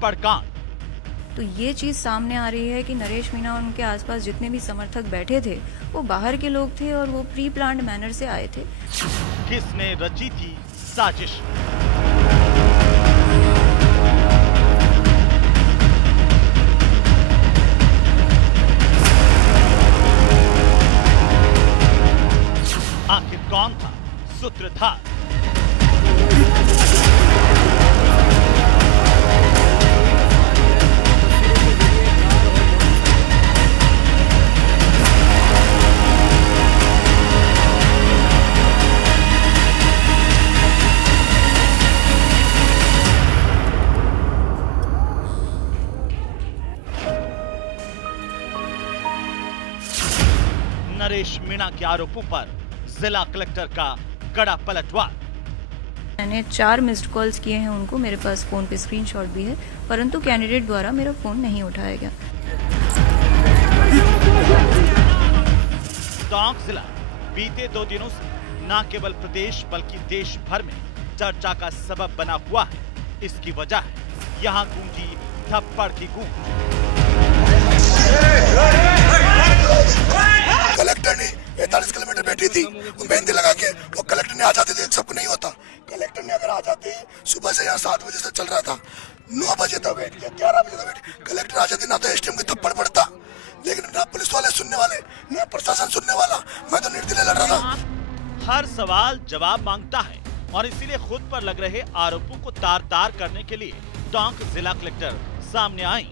थप्पड़ कांड। तो ये चीज सामने आ रही है कि नरेश मीणा और उनके आसपास जितने भी समर्थक बैठे थे वो बाहर के लोग थे और वो प्री प्लान्ड मैनर से आए थे। किसने रची थी साजिश? आखिर कौन था सूत्रधार? नरेश मीणा के आरोपों पर जिला कलेक्टर का कड़ा पलटवार। मैंने 4 मिस्ड कॉल्स किए हैं उनको, मेरे पास फोन पे स्क्रीनशॉट भी है, परंतु कैंडिडेट द्वारा मेरा फोन नहीं उठाया गया। टोंक जिला बीते 2 दिनों से न केवल प्रदेश बल्कि देश भर में चर्चा का सबब बना हुआ है। इसकी वजह है यहाँ गूंजी थप्पड़ की गूंज। कलेक्टर ने 45 किलोमीटर बैठी थी, वो मेहंदी लगा के वो कलेक्टर ने आ जाते थे, सबको नहीं होता। कलेक्टर ने अगर आ जाते, सुबह से यहाँ 7 बजे से चल रहा था, 9 बजे तक बैठ गया, 11 बजे तक बैठ। कलेक्टर आ जाते ना तो एसडीएम की थप्पड़ पड़ता, लेकिन ना पुलिस वाले सुनने वाले, ना प्रशासन सुनने वाला। मैं तो निर्दलीय लड़ रहा था। हर सवाल जवाब मांगता है और इसीलिए खुद पर लग रहे आरोपों को तार-तार करने के लिए टोंक जिला कलेक्टर सामने आई।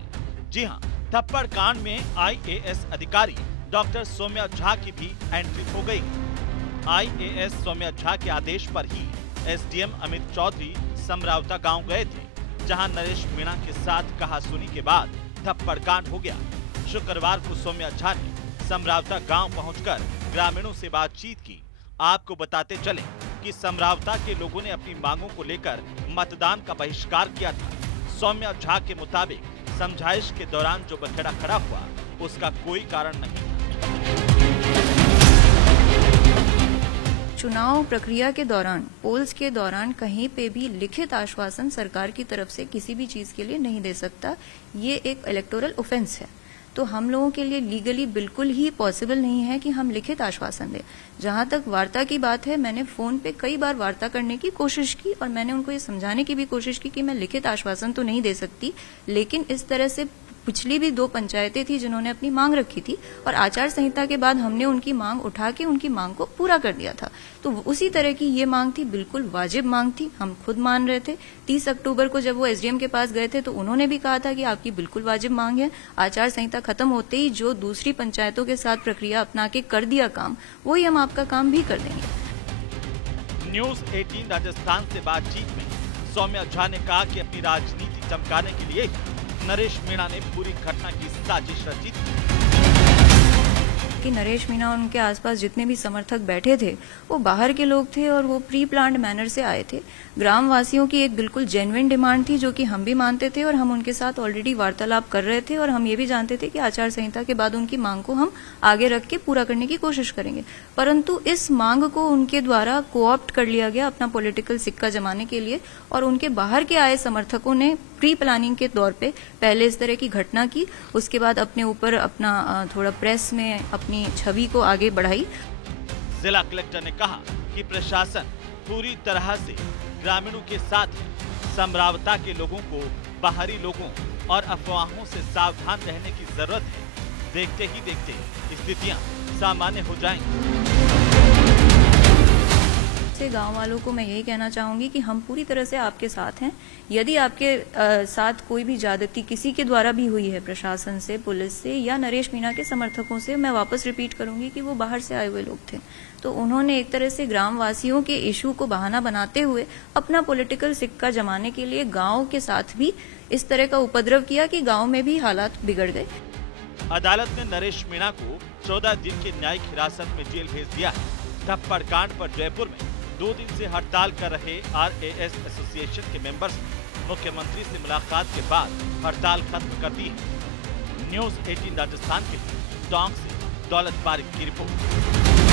जी हाँ, थप्पड़ कांड में आईएएस अधिकारी डॉक्टर सौम्या झा की भी एंट्री हो गई। आईएएस सौम्या झा के आदेश पर ही एसडीएम अमित चौधरी समरावता गांव गए थे, जहां नरेश मीणा के साथ कहासुनी के बाद थप्पड़ कांड हो गया। शुक्रवार को सौम्या झा ने समरावता गांव पहुंचकर ग्रामीणों से बातचीत की। आपको बताते चले कि समरावता के लोगों ने अपनी मांगों को लेकर मतदान का बहिष्कार किया था। सौम्या झा के मुताबिक समझाइश के दौरान जो बखेड़ा खड़ा हुआ उसका कोई कारण नहीं। चुनाव प्रक्रिया के दौरान, पोल्स के दौरान कहीं पे भी लिखित आश्वासन सरकार की तरफ से किसी भी चीज के लिए नहीं दे सकता। ये एक इलेक्टोरल ऑफेंस है, तो हम लोगों के लिए लीगली बिल्कुल ही पॉसिबल नहीं है कि हम लिखित आश्वासन दें। जहां तक वार्ता की बात है, मैंने फोन पे कई बार वार्ता करने की कोशिश की और मैंने उनको ये समझाने की भी कोशिश की कि मैं लिखित आश्वासन तो नहीं दे सकती, लेकिन इस तरह से पिछली भी 2 पंचायतें थी जिन्होंने अपनी मांग रखी थी और आचार संहिता के बाद हमने उनकी मांग उठा के उनकी मांग को पूरा कर दिया था। तो उसी तरह की ये मांग थी, बिल्कुल वाजिब मांग थी, हम खुद मान रहे थे। 30 अक्टूबर को जब वो एसडीएम के पास गए थे तो उन्होंने भी कहा था कि आपकी बिल्कुल वाजिब मांग है। आचार संहिता खत्म होते ही जो दूसरी पंचायतों के साथ प्रक्रिया अपना के कर दिया काम, वही हम आपका काम भी कर देंगे। न्यूज 18 राजस्थान से बातचीत में सौम्या झा ने कहा कि अपनी राजनीति चमकाने के लिए नरेश मीणा ने पूरी घटना की साजिश रची थी। कि नरेश मीणा और उनके आसपास जितने भी समर्थक बैठे थे वो बाहर के लोग थे और वो प्री प्लान्ड मैनर से आए थे। ग्रामवासियों की एक बिल्कुल जेन्युइन डिमांड थी जो कि हम भी मानते थे और हम उनके साथ ऑलरेडी वार्तालाप कर रहे थे और हम ये भी जानते थे कि आचार संहिता के बाद उनकी मांग को हम आगे रख के पूरा करने की कोशिश करेंगे। परंतु इस मांग को उनके द्वारा कोऑप्ट कर लिया गया अपना पॉलिटिकल सिक्का जमाने के लिए और उनके बाहर के आए समर्थकों ने प्री प्लानिंग के तौर पे पहले इस तरह की घटना की, उसके बाद अपने ऊपर अपना थोड़ा प्रेस में अपनी छवि को आगे बढ़ाई। जिला कलेक्टर ने कहा कि प्रशासन पूरी तरह से ग्रामीणों के साथ है। समरावता के लोगों को बाहरी लोगों और अफवाहों से सावधान रहने की जरूरत है। देखते ही देखते स्थितियां सामान्य हो जाएंगी। गांव वालों को मैं यही कहना चाहूंगी कि हम पूरी तरह से आपके साथ हैं। यदि आपके साथ कोई भी ज्यादती किसी के द्वारा भी हुई है, प्रशासन से, पुलिस से या नरेश मीणा के समर्थकों से, मैं वापस रिपीट करूंगी कि वो बाहर से आए हुए लोग थे, तो उन्होंने एक तरह से ग्रामवासियों के इशू को बहाना बनाते हुए अपना पॉलिटिकल सिक्का जमाने के लिए गांव के साथ भी इस तरह का उपद्रव किया कि गांव में भी हालात बिगड़ गए। अदालत ने नरेश मीणा को 14 दिन की न्यायिक हिरासत में जेल भेज दिया है। थप्पड़ कांड पर जयपुर में 2 दिन से हड़ताल कर रहे आरएएस एसोसिएशन के मेंबर्स ने मुख्यमंत्री से मुलाकात के बाद हड़ताल खत्म कर दी है। न्यूज 18 राजस्थान के टोंक से दौलत पारिक की रिपोर्ट।